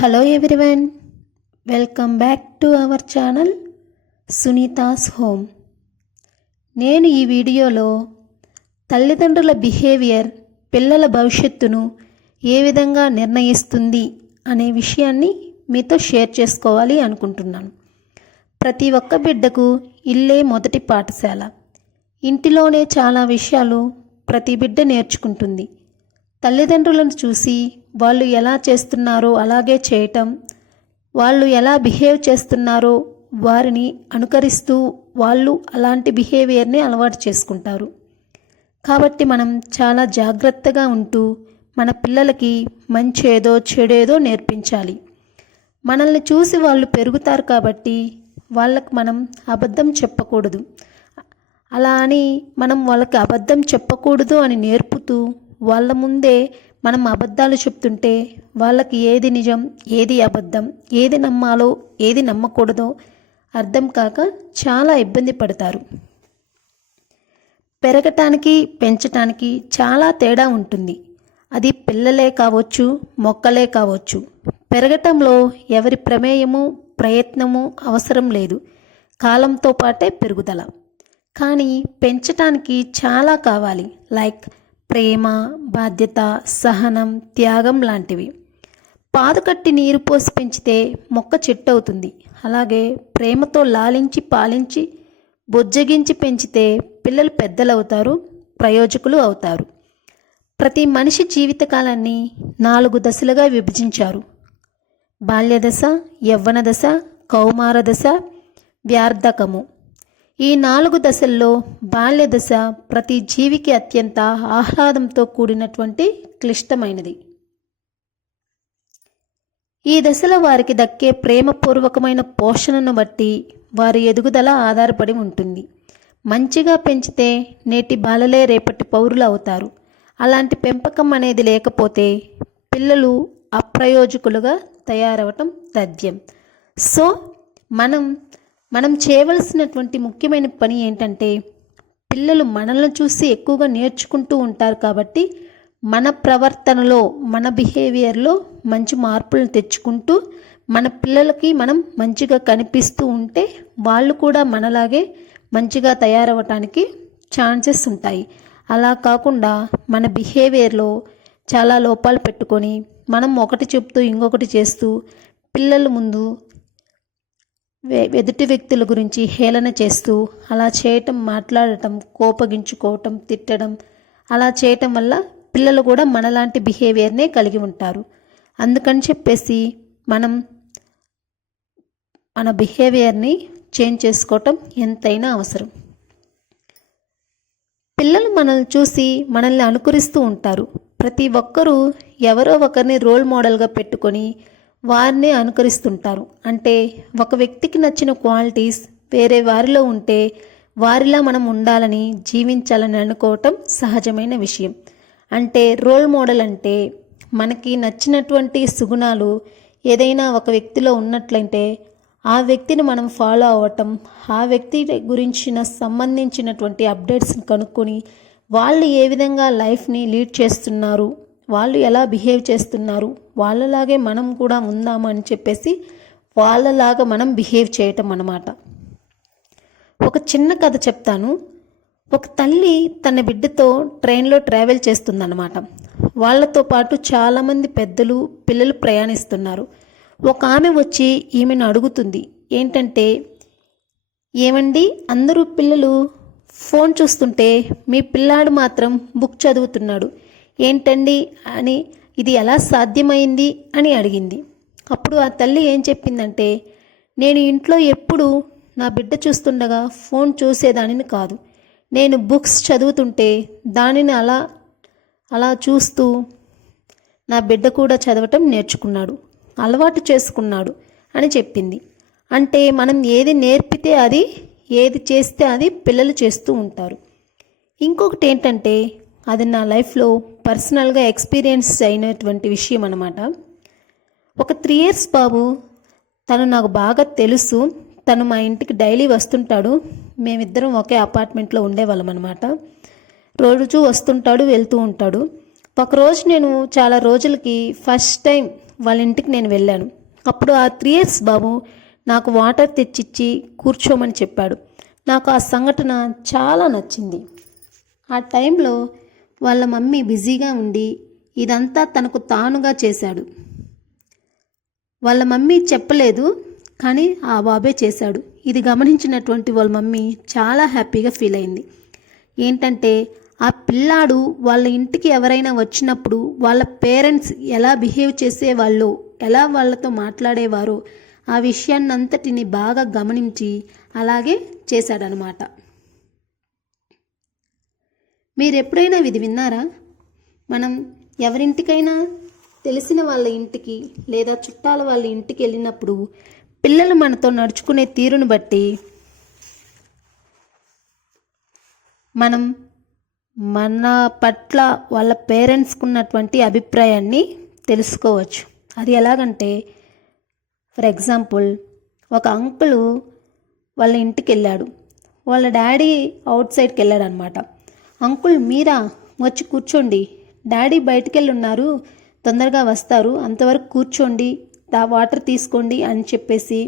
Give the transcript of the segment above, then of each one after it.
Hello everyone, welcome back to our channel Sunita's home. నేను ఈ వీడియోలో తల్లిదండ్రుల బిహేవియర్ పిల్లల భవిష్యత్తును ఏ విధంగా నిర్ణయిస్తుంది అనే విషయాన్ని మీతో షేర్ చేసుకోవాలి అనుకుంటున్నాను. ప్రతి ఒక్క బిడ్డకు ఇల్లే మొదటి పాఠశాల. ఇంటిలోనే చాలా విషయాలు ప్రతి బిడ్డ నేర్చుకుంటుంది. తల్లిదండ్రులను చూసి వాళ్ళు ఎలా చేస్తున్నారో అలాగే చేయటం, వాళ్ళు ఎలా బిహేవ్ చేస్తున్నారో వారిని అనుకరిస్తూ వాళ్ళు అలాంటి బిహేవియర్ని అలవాటు చేసుకుంటారు. కాబట్టి మనం చాలా జాగ్రత్తగా ఉంటూ మన పిల్లలకి మంచేదో చెడేదో నేర్పించాలి. మనల్ని చూసి వాళ్ళు పెరుగుతారు కాబట్టి వాళ్ళకు మనం అబద్ధం చెప్పకూడదు. అలా అని మనం వాళ్ళకి అబద్ధం చెప్పకూడదు అని నేర్పుతూ వాళ్ళ ముందే మనం అబద్ధాలు చెప్తుంటే వాళ్ళకి ఏది నిజం, ఏది అబద్ధం, ఏది నమ్మాలో ఏది నమ్మకూడదో అర్థం కాక చాలా ఇబ్బంది పడతారు. పెరగటానికి పెంచటానికి చాలా తేడా ఉంటుంది. అది పిల్లలే కావచ్చు, మొక్కలే కావచ్చు. పెరగటంలో ఎవరి ప్రమేయము ప్రయత్నము అవసరం లేదు, కాలంతో పాటే పెరుగుదల. కానీ పెంచటానికి చాలా కావాలి, లైక్ ప్రేమ, బాధ్యత, సహనం, త్యాగం లాంటివి. పాదుకట్టి నీరు పోసి పెంచితే మొక్క చెట్టు అవుతుంది. అలాగే ప్రేమతో లాలించి పాలించి బొజ్జగించి పెంచితే పిల్లలు పెద్దలవుతారు, ప్రయోజకులు అవుతారు. ప్రతి మనిషి జీవితకాలాన్ని 4 దశలుగా విభజించారు. బాల్యదశ, యవ్వన దశ, కౌమార దశ, వార్ధకము. ఈ 4 దశల్లో బాల్యదశ ప్రతి జీవికి అత్యంత ఆహ్లాదంతో కూడినటువంటి క్లిష్టమైనది. ఈ దశలో వారికి దక్కే ప్రేమపూర్వకమైన పోషణను బట్టి వారి ఎదుగుదల ఆధారపడి ఉంటుంది. మంచిగా పెంచితే నేటి బాలలే రేపటి పౌరులు అవుతారు. అలాంటి పెంపకం అనేది లేకపోతే పిల్లలు అప్రయోజకులుగా తయారవటం తథ్యం. సో మనం చేయవలసినటువంటి ముఖ్యమైన పని ఏంటంటే, పిల్లలు మనల్ని చూసి ఎక్కువగా నేర్చుకుంటూ ఉంటారు కాబట్టి మన ప్రవర్తనలో, మన బిహేవియర్లో మంచి మార్పులను తెచ్చుకుంటూ మన పిల్లలకి మనం మంచిగా కనిపిస్తూ ఉంటే వాళ్ళు కూడా మనలాగే మంచిగా తయారవటానికి ఛాన్సెస్ ఉంటాయి. అలా కాకుండా మన బిహేవియర్లో చాలా లోపాలు పెట్టుకొని మనం ఒకటి చెప్తూ ఇంకొకటి చేస్తూ పిల్లల ముందు ఎదుటి వ్యక్తుల గురించి హేళన చేస్తూ అలా చేయటం, మాట్లాడటం, కోపగించుకోవటం, తిట్టడం, అలా చేయటం వల్ల పిల్లలు కూడా మనలాంటి బిహేవియర్నే కలిగి ఉంటారు. అందుకని చెప్పేసి మనం మన బిహేవియర్ని చేంజ్ చేసుకోవటం ఎంతైనా అవసరం. పిల్లలు మనల్ని చూసి మనల్ని అనుకరిస్తూ ఉంటారు. ప్రతి ఒక్కరూ ఎవరో ఒకరిని రోల్ మోడల్గా పెట్టుకొని వారినే అనుకరిస్తుంటారు. అంటే ఒక వ్యక్తికి నచ్చిన క్వాలిటీస్ వేరే వారిలో ఉంటే వారిలా మనం ఉండాలని, జీవించాలని అనుకోవటం సహజమైన విషయం. అంటే రోల్ మోడల్ అంటే మనకి నచ్చినటువంటి సుగుణాలు ఏదైనా ఒక వ్యక్తిలో ఉన్నట్లయితే ఆ వ్యక్తిని మనం ఫాలో అవ్వటం, ఆ వ్యక్తి గురించిన సంబంధించినటువంటి అప్డేట్స్ని కనుక్కొని వాళ్ళు ఏ విధంగా లైఫ్ని లీడ్ చేస్తున్నారు, వాళ్ళు ఎలా బిహేవ్ చేస్తున్నారు, వాళ్ళలాగే మనం కూడా ఉందాము అని చెప్పేసి వాళ్ళలాగా మనం బిహేవ్ చేయటం అన్నమాట. ఒక చిన్న కథ చెప్తాను. ఒక తల్లి తన బిడ్డతో ట్రైన్లో ట్రావెల్ చేస్తుందన్నమాట. వాళ్ళతో పాటు చాలామంది పెద్దలు, పిల్లలు ప్రయాణిస్తున్నారు. ఒక ఆమె వచ్చి ఈమెను అడుగుతుంది, ఏంటంటే, ఏమండి అందరూ పిల్లలు ఫోన్ చూస్తుంటే మీ పిల్లాడు మాత్రం బుక్ చదువుతున్నాడు ఏంటండి అని, ఇది ఎలా సాధ్యమైంది అని అడిగింది. అప్పుడు ఆ తల్లి ఏం చెప్పిందంటే, నేను ఇంట్లో ఎప్పుడు నా బిడ్డ చూస్తుండగా ఫోన్ చూసేదానిని కాదు, నేను బుక్స్ చదువుతుంటే దానిని అలా చూస్తూ నా బిడ్డ కూడా చదవటం నేర్చుకున్నాడు, అలవాటు చేసుకున్నాడు అని చెప్పింది. అంటే మనం ఏది నేర్పితే అది, ఏది చేస్తే అది పిల్లలు చేస్తూ ఉంటారు. ఇంకొకటి ఏంటంటే, అది నా లైఫ్లో పర్సనల్గా ఎక్స్పీరియన్స్ అయినటువంటి విషయం అన్నమాట. ఒక 3 years బాబు, తను నాకు బాగా తెలుసు. తను మా ఇంటికి డైలీ వస్తుంటాడు. మేమిద్దరం ఒకే అపార్ట్మెంట్లో ఉండేవాళ్ళం అనమాట. రోజు వస్తుంటాడు, వెళ్తూ ఉంటాడు. ఒకరోజు నేను చాలా రోజులకి ఫస్ట్ టైం వాళ్ళ ఇంటికి నేను వెళ్ళాను. అప్పుడు ఆ 3 ఇయర్స్ బాబు నాకు వాటర్ తెచ్చిచ్చి కూర్చోమని చెప్పాడు. నాకు ఆ సంఘటన చాలా నచ్చింది. ఆ టైంలో వాళ్ళ మమ్మీ బిజీగా ఉండి ఇదంతా తనకు తానుగా చేశాడు. వాళ్ళ మమ్మీ చెప్పలేదు, కానీ ఆ బాబే చేశాడు. ఇది గమనించినటువంటి వాళ్ళ మమ్మీ చాలా హ్యాపీగా ఫీల్ అయింది. ఏంటంటే ఆ పిల్లాడు వాళ్ళ ఇంటికి ఎవరైనా వచ్చినప్పుడు వాళ్ళ పేరెంట్స్ ఎలా బిహేవ్ చేసేవాళ్ళు, ఎలా వాళ్ళతో మాట్లాడేవారో ఆ విషయాన్నంతటిని బాగా గమనించి అలాగే చేశాడనమాట. మీరు ఎప్పుడైనా ఇది విన్నారా? మనం ఎవరింటికైనా తెలిసిన వాళ్ళ ఇంటికి లేదా చుట్టాల వాళ్ళ ఇంటికి వెళ్ళినప్పుడు పిల్లలు మనతో నడుచుకునే తీరును బట్టి మనం మన పట్ల వాళ్ళ పేరెంట్స్కి ఉన్నటువంటి అభిప్రాయాన్ని తెలుసుకోవచ్చు. అది ఎలాగంటే, ఫర్ ఎగ్జాంపుల్, ఒక అంకుల్ వాళ్ళ ఇంటికి వెళ్ళాడు. వాళ్ళ డాడీ అవుట్ సైడ్కి వెళ్ళాడు అనమాట. అంకుల్ మీరా, వచ్చి కూర్చోండి, డాడీ బయటికి వెళ్ళి ఉన్నారు, తొందరగా వస్తారు, అంతవరకు కూర్చోండి, వాటర్ తీసుకోండి అని చెప్పేసి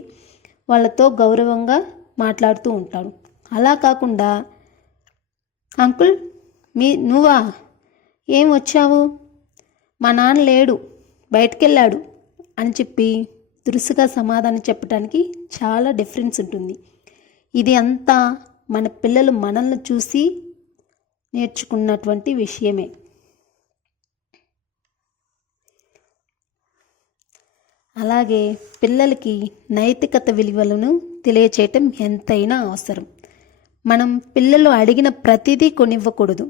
వాళ్ళతో గౌరవంగా మాట్లాడుతూ ఉంటాడు. అలా కాకుండా అంకుల్ నువ్వా, ఏం వచ్చావు, మా నాన్న లేడు, బయటికి వెళ్ళాడు అని చెప్పి దురుసుగా సమాధానం చెప్పడానికి చాలా డిఫరెన్స్ ఉంటుంది. ఇది అంతా మన పిల్లలు మనల్ని చూసి నేర్చుకున్నటువంటి విషయమే. అలాగే పిల్లలకి నైతికత విలువలను తెలియచేయటం ఎంతైనా అవసరం. మనం పిల్లలు అడిగిన ప్రతిదీ కొనివ్వకూడదు.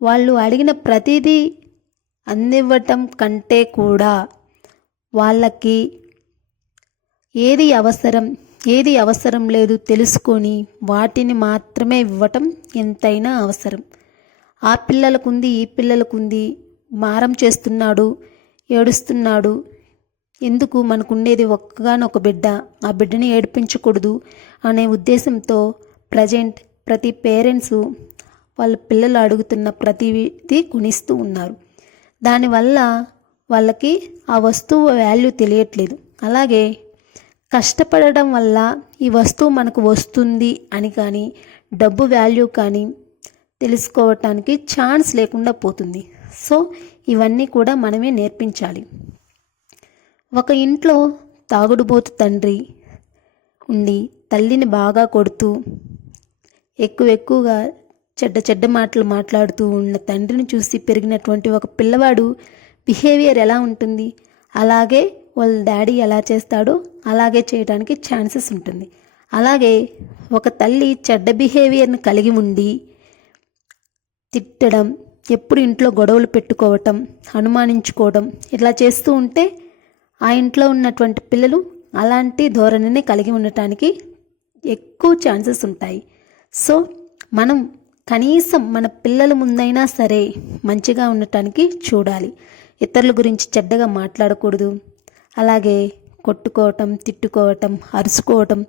వాళ్ళు అడిగిన ప్రతిదీ అందివ్వటం కంటే కూడా వాళ్ళకి ఏది అవసరం లేదు తెలుసుకొని వాటిని మాత్రమే ఇవ్వటం ఎంతైనా అవసరం. ఆ పిల్లలకుంది, ఈ పిల్లలకుంది, మారం చేస్తున్నాడు, ఏడుస్తున్నాడు, ఎందుకు, మనకుండేది ఒక్కగానొక బిడ్డ, ఆ బిడ్డని ఏడిపించకూడదు అనే ఉద్దేశంతో ప్రతి పేరెంట్సు వాళ్ళ పిల్లలు అడుగుతున్న ప్రతిదీ కొనిస్తూ ఉన్నారు. దానివల్ల వాళ్ళకి ఆ వస్తువు వాల్యూ తెలియట్లేదు. అలాగే కష్టపడడం వల్ల ఈ వస్తువు మనకు వస్తుంది అని కానీ, డబ్బు వాల్యూ కానీ తెలుసుకోవటానికి ఛాన్స్ లేకుండా పోతుంది. సో ఇవన్నీ కూడా మనమే నేర్పించాలి. ఒక ఇంట్లో తాగుడుబోతు తండ్రి ఉండి తల్లిని బాగా కొడుతూ ఎక్కువగా చెడ్డ మాటలు మాట్లాడుతూ ఉన్న తండ్రిని చూసి పెరిగినటువంటి ఒక పిల్లవాడు బిహేవియర్ ఎలా ఉంటుంది, అలాగే వాళ్ళ డాడీ ఎలా చేస్తాడో అలాగే చేయడానికి ఛాన్సెస్ ఉంటుంది. అలాగే ఒక తల్లి చెడ్డ బిహేవియర్ని కలిగి ఉండి తిట్టడం, ఎప్పుడు ఇంట్లో గొడవలు పెట్టుకోవటం, అనుమానించుకోవడం ఇట్లా చేస్తూ ఉంటే ఆ ఇంట్లో ఉన్నటువంటి పిల్లలు అలాంటి ధోరణిని కలిగి ఉండటానికి ఎక్కువ ఛాన్సెస్ ఉంటాయి. సో మనం కనీసం మన పిల్లల ముందైనా సరే మంచిగా ఉండటానికి చూడాలి. ఇతరుల గురించి చెడ్డగా మాట్లాడకూడదు. అలాగే కొట్టుకోవటం, తిట్టుకోవటం, అరుచుకోవటం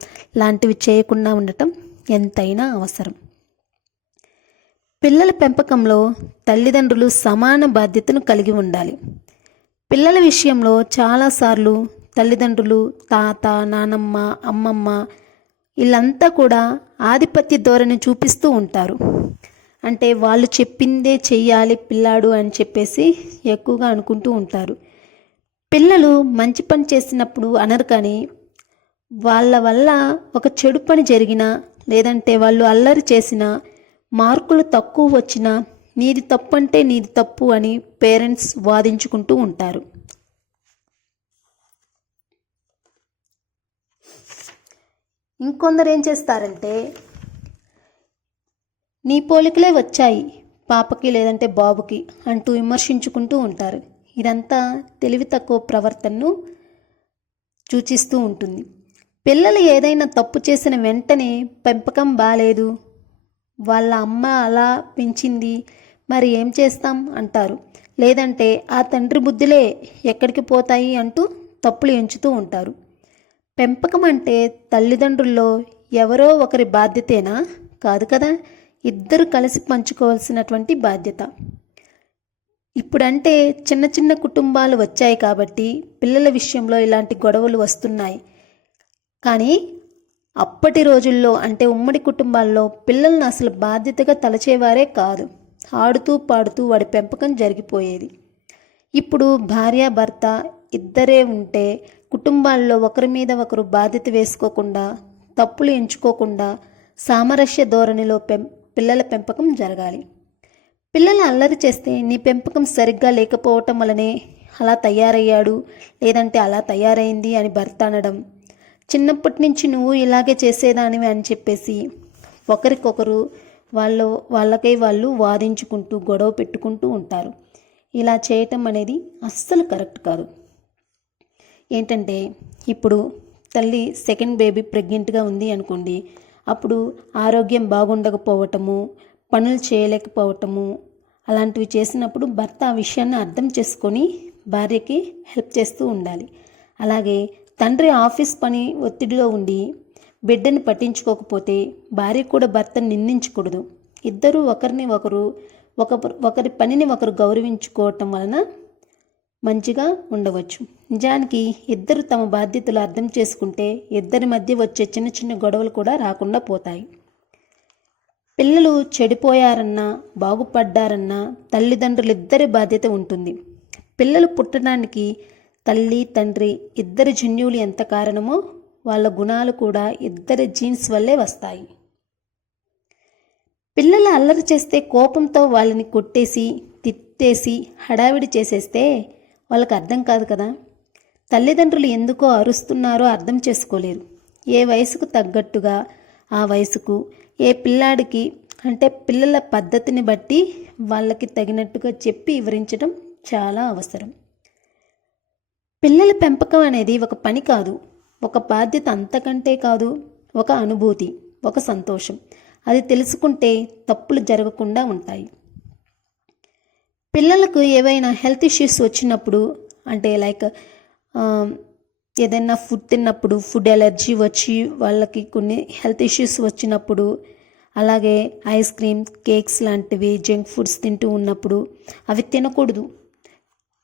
లాంటివి చేయకుండా ఉండటం ఎంతైనా అవసరం. పిల్లల పెంపకంలో తల్లిదండ్రులు సమాన బాధ్యతను కలిగి ఉండాలి. పిల్లల విషయంలో చాలాసార్లు తల్లిదండ్రులు, తాత, నానమ్మ, అమ్మమ్మ వీళ్ళంతా కూడా ఆధిపత్య ధోరణి చూపిస్తూ ఉంటారు. అంటే వాళ్ళు చెప్పిందే చెయ్యాలి పిల్లాడు అని చెప్పేసి ఎక్కువగా అనుకుంటూ ఉంటారు. పిల్లలు మంచి పని చేసినప్పుడు అనరు, కానీ వాళ్ళ వల్ల ఒక చెడు పని జరిగినా లేదంటే వాళ్ళు అల్లరి చేసినా, మార్కులు తక్కువ వచ్చినా నీది తప్పు అంటే నీది తప్పు అని పేరెంట్స్ వాదించుకుంటూ ఉంటారు. ఇంకొందరు ఏం చేస్తారంటే, నీ పోలికలే వచ్చాయి పాపకి లేదంటే బాబుకి అంటూ విమర్శించుకుంటూ ఉంటారు. ఇదంతా తెలివి తక్కువ ప్రవర్తనను సూచిస్తూ ఉంటుంది. పిల్లలు ఏదైనా తప్పు చేసిన వెంటనే పెంపకం బాలేదు, వాళ్ళ అమ్మ అలా పెంచింది, మరి ఏం చేస్తాం అంటారు. లేదంటే ఆ తండ్రి బుద్ధులే ఎక్కడికి పోతాయి అంటూ తప్పులు ఎంచుతూ ఉంటారు. పెంపకం అంటే తల్లిదండ్రుల్లో ఎవరో ఒకరి బాధ్యతేనా? కాదు కదా, ఇద్దరు కలిసి పంచుకోవాల్సినటువంటి బాధ్యత. ఇప్పుడంటే చిన్న చిన్న కుటుంబాలు వచ్చాయి కాబట్టి పిల్లల విషయంలో ఇలాంటి గొడవలు వస్తున్నాయి. కానీ అప్పటి రోజుల్లో అంటే ఉమ్మడి కుటుంబాల్లో పిల్లలను అసలు బాధ్యతగా తలచేవారే కాదు. ఆడుతూ పాడుతూ వాడి పెంపకం జరిగిపోయేది. ఇప్పుడు భార్యాభర్త ఇద్దరే ఉంటే కుటుంబాల్లో ఒకరి మీద ఒకరు బాధ్యత వేసుకోకుండా, తప్పులు ఎంచుకోకుండా సామరస్య ధోరణిలో పిల్లల పెంపకం జరగాలి. పిల్లలు అల్లరి చేస్తే నీ పెంపకం సరిగ్గా లేకపోవటం వలనే అలా తయారయ్యాడు, లేదంటే అలా తయారైంది అని భర్త అనడం, చిన్నప్పటి నుంచి నువ్వు ఇలాగే చేసేదానివి అని చెప్పేసి ఒకరికొకరు వాళ్ళకై వాళ్ళు వాదించుకుంటూ గొడవ పెట్టుకుంటూ ఉంటారు. ఇలా చేయటం అనేది అస్సలు కరెక్ట్ కాదు. ఏంటంటే ఇప్పుడు తల్లి సెకండ్ బేబీ ప్రెగ్నెంట్గా ఉంది అనుకోండి, అప్పుడు ఆరోగ్యం బాగుండకపోవటము, పనులు చేయలేకపోవటము అలాంటివి చేసినప్పుడు భర్త ఆ విషయాన్ని అర్థం చేసుకొని భార్యకి హెల్ప్ చేస్తూ ఉండాలి. అలాగే తండ్రి ఆఫీస్ పని ఒత్తిడిలో ఉండి బిడ్డని పట్టించుకోకపోతే భార్య కూడా భర్తను నిందించకూడదు. ఇద్దరూ ఒకరి పనిని ఒకరు గౌరవించుకోవటం వలన మంచిగా ఉండవచ్చు. నిజానికి ఇద్దరు తమ బాధ్యతలు అర్థం చేసుకుంటే ఇద్దరి మధ్య వచ్చే చిన్న చిన్న గొడవలు కూడా రాకుండా పోతాయి. పిల్లలు చెడిపోయారన్నా బాగుపడ్డారన్నా తల్లిదండ్రులు ఇద్దరి బాధ్యత ఉంటుంది. పిల్లలు పుట్టడానికి తల్లి తండ్రి ఇద్దరి జన్యువులు ఎంత కారణమో వాళ్ళ గుణాలు కూడా ఇద్దరి జీన్స్ వల్లే వస్తాయి. పిల్లలు అల్లరి చేస్తే కోపంతో వాళ్ళని కొట్టేసి తిట్టేసి హడావిడి చేసేస్తే వాళ్ళకి అర్థం కాదు కదా. తల్లిదండ్రులు ఎందుకో అరుస్తున్నారో అర్థం చేసుకోలేరు. ఏ వయసుకు తగ్గట్టుగా ఆ వయసుకు ఏ పిల్లాడికి అంటే పిల్లల పద్ధతిని బట్టి వాళ్ళకి తగినట్టుగా చెప్పి వివరించడం చాలా అవసరం. పిల్లల పెంపకం అనేది ఒక పని కాదు, ఒక బాధ్యత, అంతకంటే కాదు, ఒక అనుభూతి, ఒక సంతోషం. అది తెలుసుకుంటే తప్పులు జరగకుండా ఉంటాయి. పిల్లలకు ఏవైనా హెల్త్ ఇష్యూస్ వచ్చినప్పుడు అంటే లైక్ ఏదైనా ఫుడ్ తిన్నప్పుడు ఫుడ్ ఎలర్జీ వచ్చి వాళ్ళకి కొన్ని హెల్త్ ఇష్యూస్ వచ్చినప్పుడు, అలాగే ఐస్ క్రీమ్ కేక్స్ లాంటివి జంక్ ఫుడ్స్ తింటూ ఉన్నప్పుడు అవి తినకూడదు.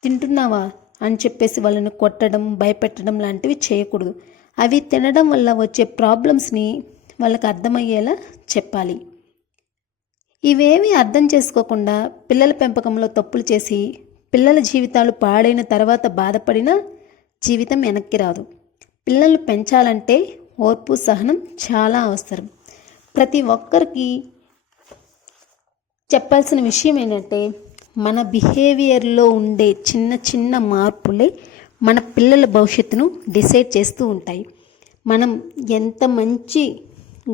తింటున్నావా అని చెప్పేసి వాళ్ళని కొట్టడం భయపెట్టడం లాంటివి చేయకూడదు. అవి తినడం వల్ల వచ్చే ప్రాబ్లమ్స్ని వాళ్ళకి అర్థమయ్యేలా చెప్పాలి. ఇవేమీ అర్థం చేసుకోకుండా పిల్లల పెంపకంలో తప్పులు చేసి పిల్లల జీవితాలు పాడైన తర్వాత బాధపడినా జీవితం వెనక్కి రాదు. పిల్లలు పెంచాలంటే ఓర్పు సహనం చాలా అవసరం. ప్రతి ఒక్కరికి చెప్పాల్సిన విషయం ఏంటంటే మన బిహేవియర్లో ఉండే చిన్న చిన్న మార్పులే మన పిల్లల భవిష్యత్తును డిసైడ్ చేస్తూ ఉంటాయి. మనం ఎంత మంచి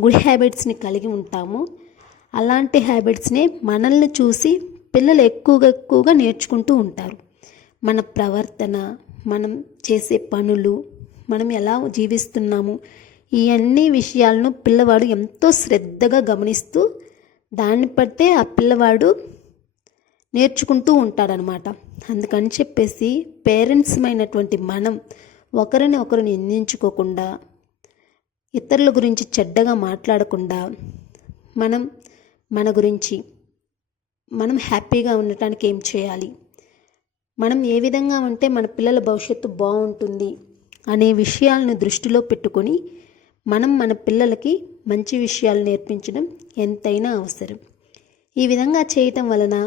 గుడ్ హ్యాబిట్స్ని కలిగి ఉంటామో అలాంటి హ్యాబిట్స్నే మనల్ని చూసి పిల్లలు ఎక్కువగా నేర్చుకుంటూ ఉంటారు. మన ప్రవర్తన, మనం చేసే పనులు, మనం ఎలా జీవిస్తున్నాము, ఈ అన్ని విషయాలను పిల్లవాడు ఎంతో శ్రద్ధగా గమనిస్తూ దాన్ని బట్టే ఆ పిల్లవాడు నేర్చుకుంటూ ఉంటాడనమాట. అందుకని చెప్పేసి పేరెంట్స్మైనటువంటి మనం ఒకరిని ఒకరు నిందించుకోకుండా, ఇతరుల గురించి చెడ్డగా మాట్లాడకుండా, మన గురించి మనం హ్యాపీగా ఉండటానికి ఏం చేయాలి, మనం ఏ విధంగా ఉంటే మన పిల్లల భవిష్యత్తు బాగుంటుంది అనే విషయాలను దృష్టిలో పెట్టుకొని మన పిల్లలకి మంచి విషయాలు నేర్పించడం ఎంతైనా అవసరం. ఈ విధంగా చేయటం వలన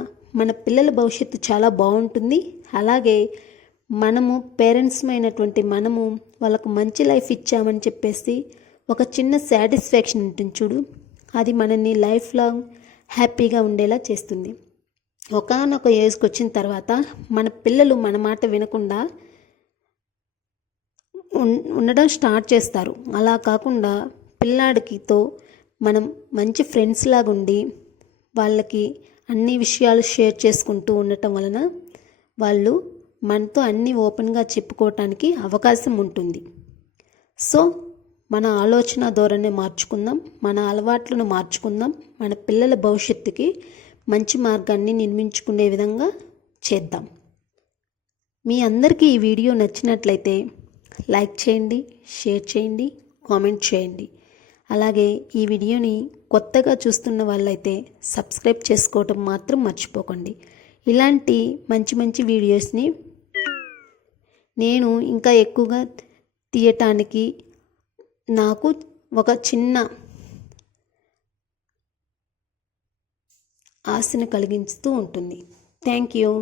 మన పిల్లల భవిష్యత్తు చాలా బాగుంటుంది. అలాగే మనము పేరెంట్స్మైనటువంటి మనము వాళ్ళకు మంచి లైఫ్ ఇచ్చామని చెప్పేసి ఒక చిన్న సాటిస్ఫాక్షన్ ఉంటుంది చూడు, అది మనల్ని లైఫ్ లాంగ్ హ్యాపీగా ఉండేలా చేస్తుంది. ఒకానొక ఏజ్కి వచ్చిన తర్వాత మన పిల్లలు మన మాట వినకుండా ఉండడం స్టార్ట్ చేస్తారు. అలా కాకుండా పిల్లాడికితో మనం మంచి ఫ్రెండ్స్ లాగా ఉండి వాళ్ళకి అన్ని విషయాలు షేర్ చేసుకుంటూ ఉండటం వలన వాళ్ళు మనతో అన్నీ ఓపెన్గా చెప్పుకోవటానికి అవకాశం ఉంటుంది. సో మన ఆలోచన ధోరణి మార్చుకుందాం, మన అలవాట్లను మార్చుకుందాం, మన పిల్లల భవిష్యత్తుకి మంచి మార్గాన్ని నిర్మించుకునే విధంగా చేద్దాం. మీ అందరికీ ఈ వీడియో నచ్చినట్లయితే లైక్ చేయండి, షేర్ చేయండి, కామెంట్ చేయండి. అలాగే ఈ వీడియోని కొత్తగా చూస్తున్న వాళ్ళైతే సబ్స్క్రైబ్ చేసుకోవటం మాత్రం మర్చిపోకండి. ఇలాంటి మంచి మంచి వీడియోస్ని నేను ఇంకా ఎక్కువగా తీయటానికి నాకు ఒక చిన్న ఆశను కలిగిస్తూ ఉంటుంది. Thank you.